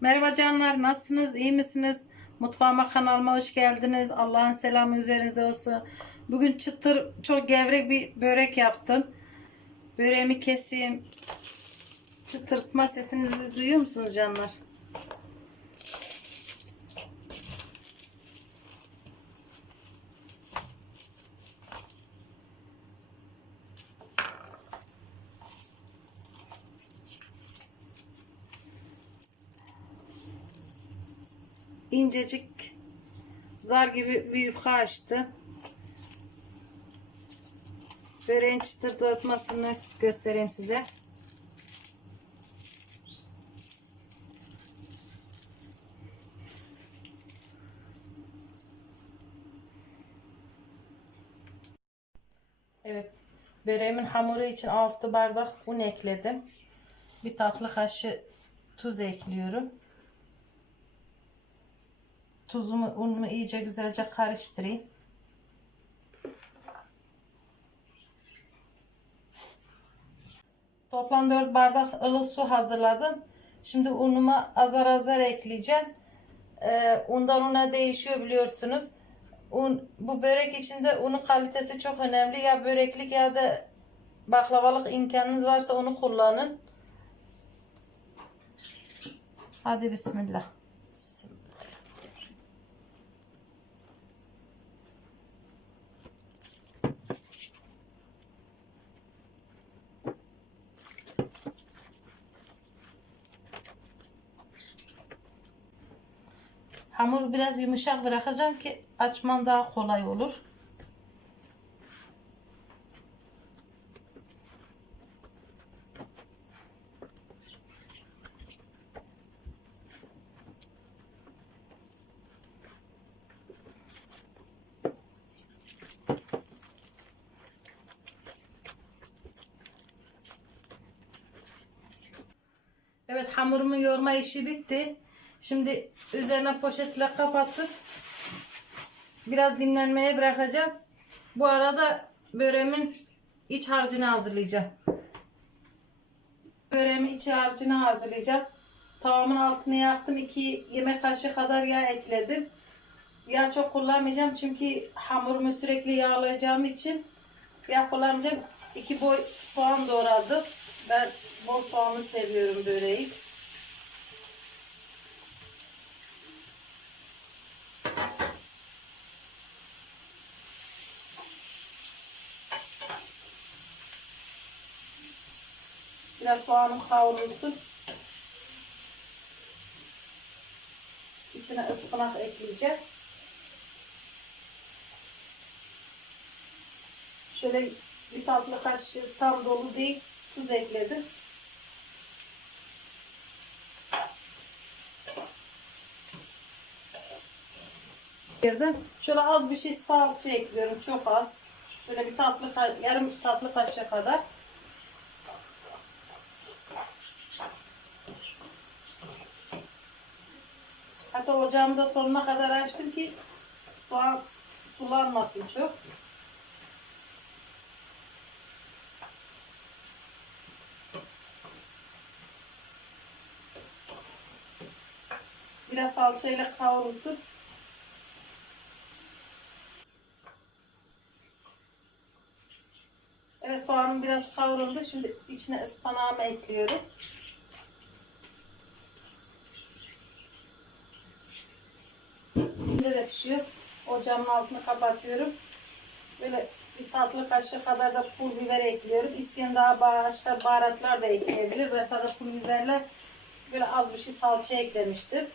Merhaba canlar nasılsınız iyi misiniz? Mutfağıma kanalıma hoş geldiniz. Allah'ın selamı üzerinize olsun. Bugün çıtır çok gevrek bir börek yaptım. Böreğimi keseyim. Çıtırtma sesinizi duyuyor musunuz canlar? İncecik zar gibi bir yufka açtı. Böreğin çıtırdatmasını göstereyim size. Evet. Böreğimin hamuru için 6 bardak un ekledim. Bir tatlı kaşığı tuz ekliyorum. Tuzumu, unumu iyice güzelce karıştırayım. Toplam 4 bardak ılık su hazırladım. Şimdi unuma azar azar ekleyeceğim. Ee, undan una değişiyor biliyorsunuz. Un, bu börek içinde unun kalitesi çok önemli. Ya böreklik ya da baklavalık imkanınız varsa onu kullanın. Hadi bismillah. Bismillah. Hamuru biraz yumuşak bırakacağım ki açman daha kolay olur. Evet hamurumu yoğurma işi bitti. Şimdi üzerine poşetle kapatıp biraz dinlenmeye bırakacağım. Bu arada böreğimin iç harcını hazırlayacağım. Böreğimin iç harcını hazırlayacağım. Tavamın altını yaktım. 2 yemek kaşığı kadar yağ ekledim. Yağ çok kullanmayacağım çünkü hamurumu sürekli yağlayacağım için yağ kullanmayacağım. 2 boy soğan doğradım. Ben bol soğanı seviyorum böreği. Biraz soğanım kavrulsun. İçine ıspanak ekleyeceğim. Şöyle bir tatlı kaşığı tam dolu değil tuz ekledim. Girdim. Şöyle az bir şey salça ekliyorum. Çok az. Şöyle bir tatlı yarım tatlı kaşığı kadar. Hatta ocağımı da sonuna kadar açtım ki soğan sulanmasın çok. Biraz salçayla kavrulsun. Evet soğanım biraz kavruldu. Şimdi içine ıspanağımı ekliyorum. Şimdi de pişiyor. Ocağımın altını kapatıyorum. Böyle bir tatlı kaşığı kadar da pul biber ekliyorum. İsteyen daha başka baharatlar da ekleyebilir. Ben sadece pul biberle böyle az bir şey salça eklemiştim.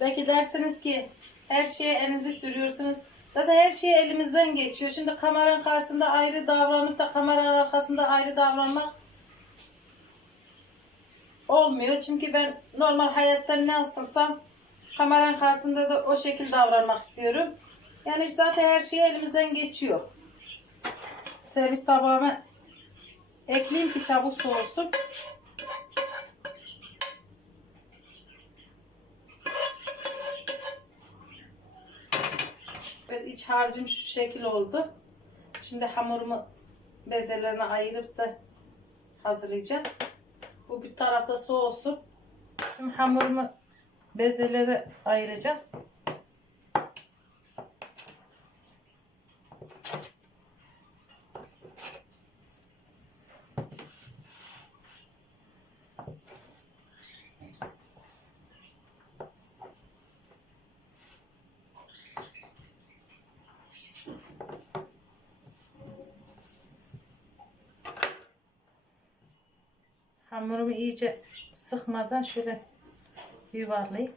Belki dersiniz ki her şeye elinizi sürüyorsunuz. Zaten her şey elimizden geçiyor. Şimdi kameranın karşısında ayrı davranıp da kameranın arkasında ayrı davranmak olmuyor. Çünkü ben normal hayatta nasılsam kameranın karşısında da o şekilde davranmak istiyorum. Yani zaten her şey elimizden geçiyor. Servis tabağıma ekleyeyim ki çabuk soğusun. Evet iç harcım şu şekil oldu. Şimdi hamurumu bezelerine ayırıp da hazırlayacağım. Bu bir tarafta soğusun. Şimdi hamurumu bezelere ayıracağım. Hamurumu iyice sıkmadan şöyle yuvarlayayım.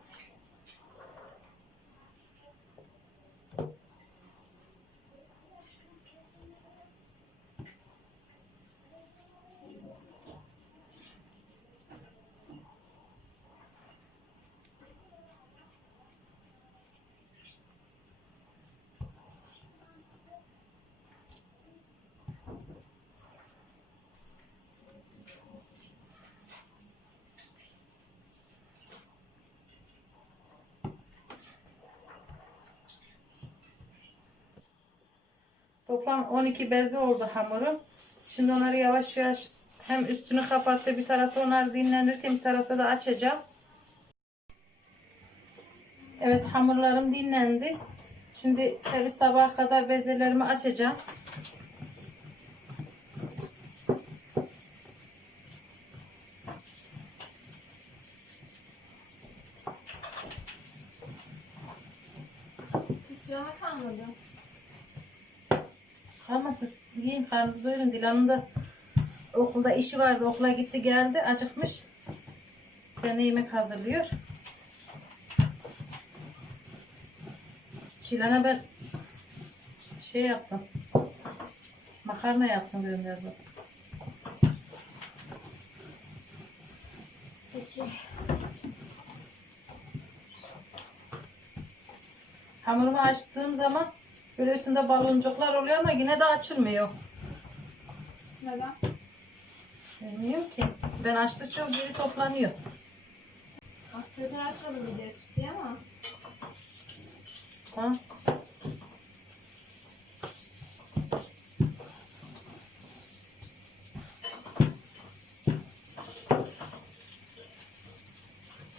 Toplam 12 beze oldu hamurum. Şimdi onları yavaş yavaş hem üstünü kapattı bir tarafta onlar dinlenirken bir tarafta da açacağım. Evet hamurlarım dinlendi. Şimdi servis tabağı kadar bezelerimi açacağım. Hiç yana kalmadı. Kalmasın siz yiyin karnınızı doyurun. Dilan'ın da okulda işi vardı. Okula gitti geldi acıkmış. Kendine yemek hazırlıyor. Şilan'a ben şey yaptım. Makarna yaptım gönderdim. Peki. Hamurumu açtığım zaman böyle üstünde baloncuklar oluyor ama yine de açılmıyor. Neden? Bilmiyorum ki. Ben açtıkça geri toplanıyor. Aspiratör açmadım video çıktı ama. Ha?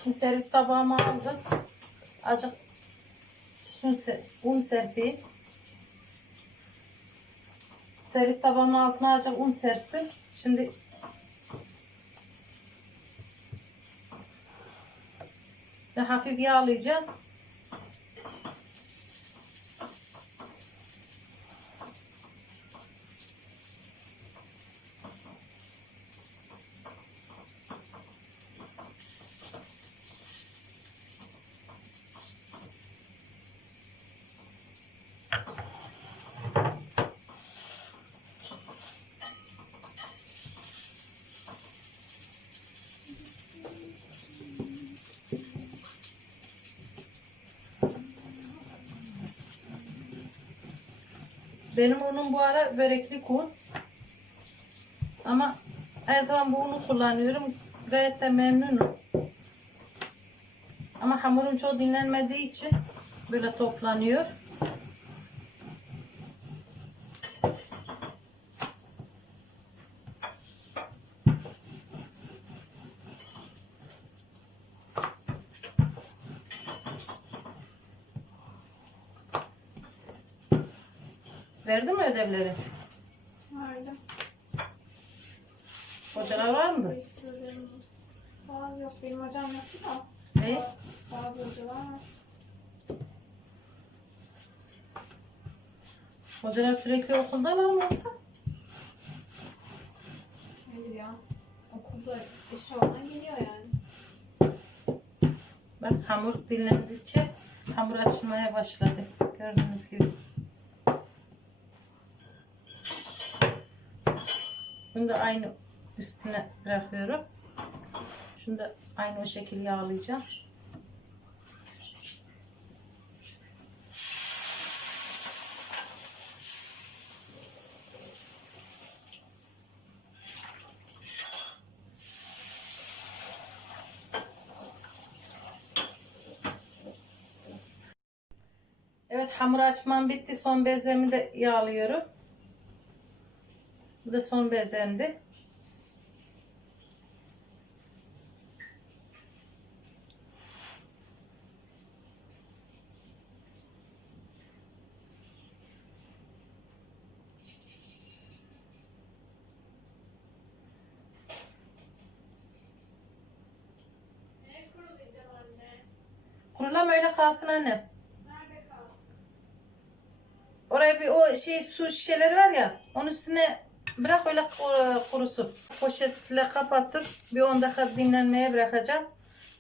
Şimdi servis tabağıma aldım. Azıcık un, ser, un serpeyim. Servis tabağımın altına azıcık un serptim. Şimdi ve hafif yağlayacağım. Benim unum bu ara böreklik un. Ama her zaman bu unu kullanıyorum. Gayet de memnunum. Ama hamurum çok dinlenmediği için böyle toplanıyor. Verdin mi ödevleri? Vardı. Hocalar var mı? Aa, yok benim hocam yoktu da. Ne? Bazı hocalar var. Hocalar sürekli okuldalar mı yoksa? Hayır ya. Okulda iş olan geliyor yani. Bak hamur dinlendikçe hamur açılmaya başladı. Gördüğünüz gibi. Bunu da aynı üstüne bırakıyorum. Şunu da aynı o şekilde yağlayacağım. Evet hamur açmam bitti. Son bezemi de yağlıyorum. Bu da son bezemdi. Kurulama öyle kalsın annem. Oraya bir o şey su şişeleri var ya onun üstüne bırak öyle ku- kurusun. Poşetle kapattım. Bir 10 dakika dinlenmeye bırakacağım.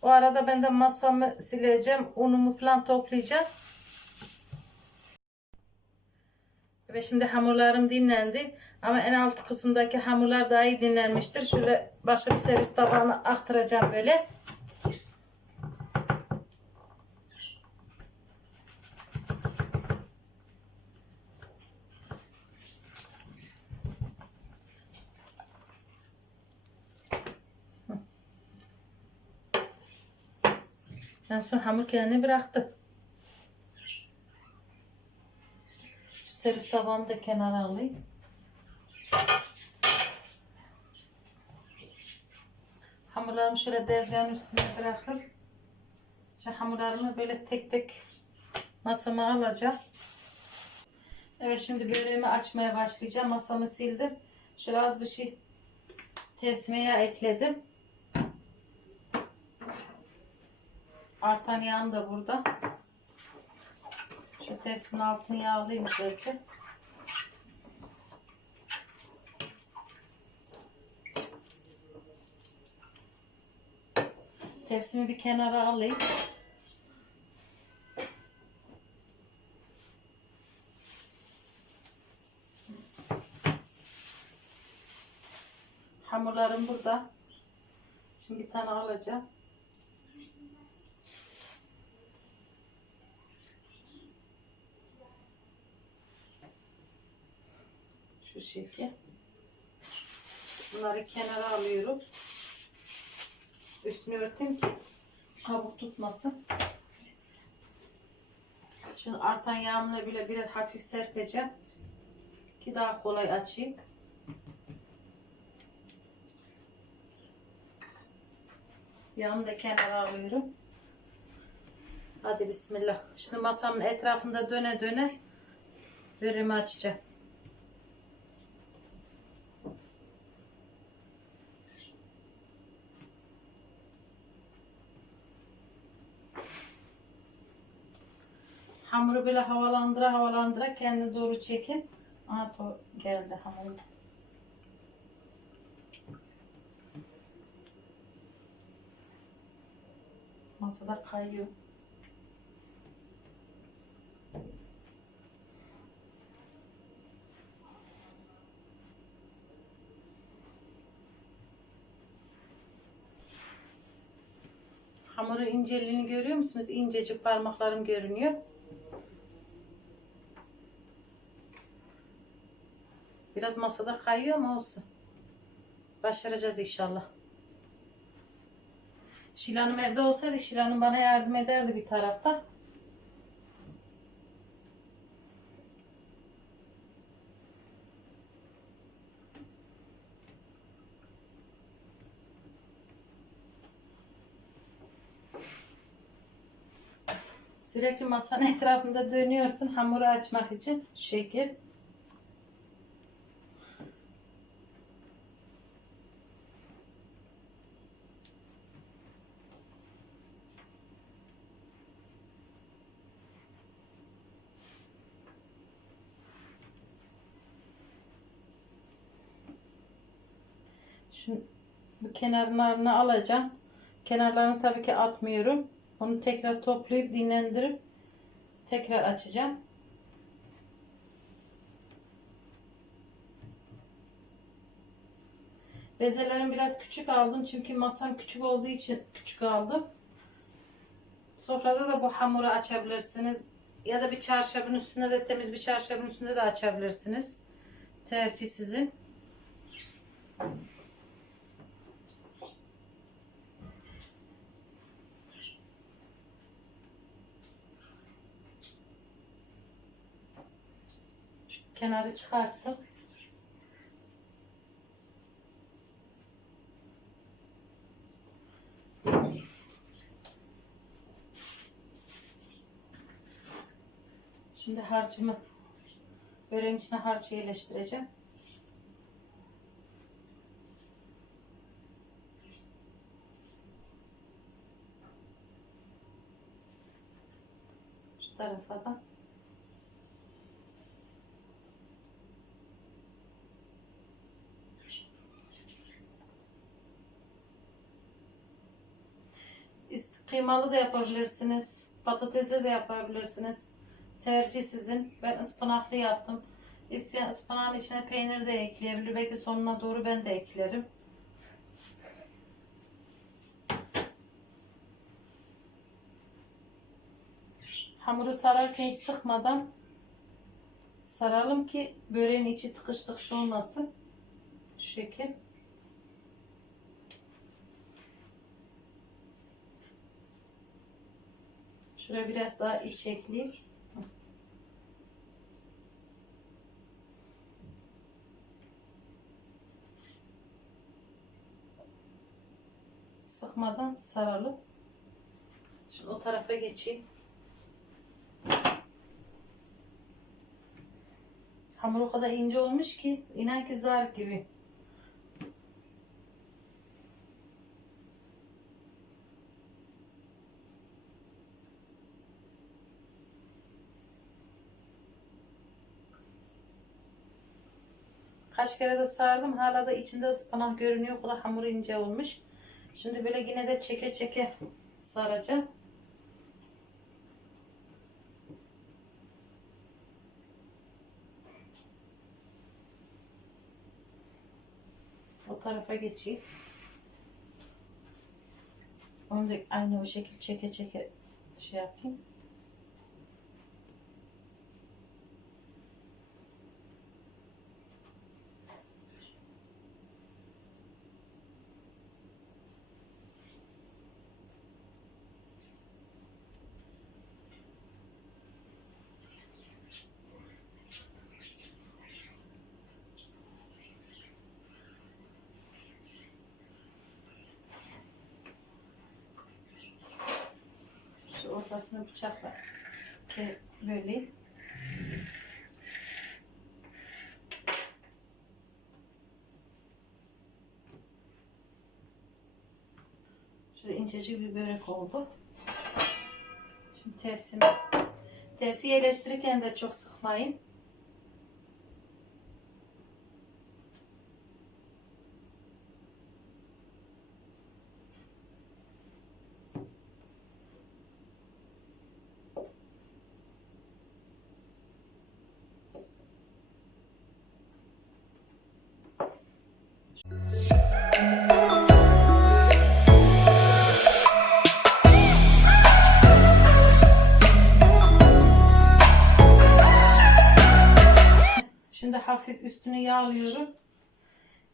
O arada ben de masamı sileceğim. Unumu falan toplayacağım. Ve şimdi hamurlarım dinlendi. Ama en alt kısımdaki hamurlar daha iyi dinlenmiştir. Şöyle başka bir servis tabağına aktaracağım böyle. Son hamur kendini bıraktı. Şu servis tabağımı da kenara alayım. Hamurlarımı şöyle tezgahın üstüne bırakıp şu hamurlarımı böyle tek tek masama alacağım. Evet şimdi böreğimi açmaya başlayacağım. Masamı sildim. Şöyle az bir şey tepsimeye ekledim. Artan yağım da burada. Şu tepsimin altını yağlayayım güzelce. Tepsimi bir kenara alayım. Hamurlarım burada. Şimdi bir tane alacağım. Şu şekil. Bunları kenara alıyorum. Üstünü örteyim ki kabuk tutmasın. Şunu artan yağımla bile birer hafif serpeceğim. Ki daha kolay açayım. Yağımı da kenara alıyorum. Hadi bismillah. Şimdi masamın etrafında döne döne böreğimi açacağım. Hamuru böyle havalandıra havalandıra kendi doğru çekin. Aha to geldi hamur. Masada kayıyor. Hamuru inceliğini görüyor musunuz? İncecik parmaklarım görünüyor. Biraz masada kayıyor ama olsun. Başaracağız inşallah. Şilan'ım evde olsaydı Şilan'ım bana yardım ederdi bir tarafta. Sürekli masanın etrafında dönüyorsun hamuru açmak için. Şekil. Şu bu kenarlarını alacağım. Kenarlarını tabii ki atmıyorum. Onu tekrar toplayıp dinlendirip tekrar açacağım. Bezelerim biraz küçük aldım çünkü masam küçük olduğu için küçük aldım. Sofrada da bu hamuru açabilirsiniz. Ya da bir çarşafın üstünde de temiz bir çarşafın üstünde de açabilirsiniz. Tercih sizin. Kenarı çıkarttım. Şimdi harcımı böreğin içine harcı yerleştireceğim. Şu tarafa da. İst- Kıymalı da yapabilirsiniz. Patatesli de yapabilirsiniz. Tercih sizin. Ben ıspanaklı yaptım. İsteyen ıspanağın içine peynir de ekleyebilir. Belki sonuna doğru ben de eklerim. Hamuru sararken sıkmadan saralım ki böreğin içi tıkış tıkış olmasın. Şu şekil. Şuraya biraz daha iç ekleyeyim. Sıkmadan saralım. Şimdi o tarafa geçeyim. Hamur o kadar ince olmuş ki inan ki zar gibi. Kaç kere de sardım. Hala da içinde ıspanak görünüyor. O kadar hamur ince olmuş. Şimdi böyle yine de çeke çeke saracağım. O tarafa geçeyim. Onu da aynı o şekil çeke çeke şey yapayım. Şu ortasını bıçakla ke- böleyim. Şöyle incecik bir börek oldu. Şimdi tepsimi tepsi yerleştirirken de çok sıkmayın.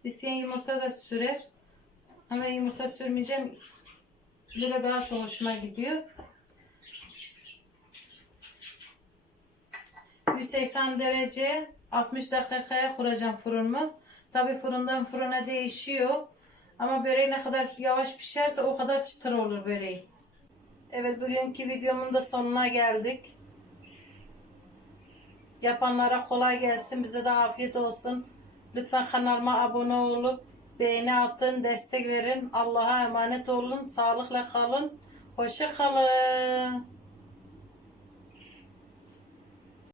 İsteyen yumurta da sürer. Ama yumurta sürmeyeceğim. Böyle daha çok hoşuma gidiyor. 180 derece 60 dakikaya kuracağım fırınımı. Tabi fırından fırına değişiyor. Ama böreği ne kadar yavaş pişerse o kadar çıtır olur böreği. Evet bugünkü videomun da sonuna geldik. Yapanlara kolay gelsin. Bize de afiyet olsun. Lütfen kanalıma abone olup beğeni atın, destek verin. Allah'a emanet olun. Sağlıkla kalın. Hoşça kalın.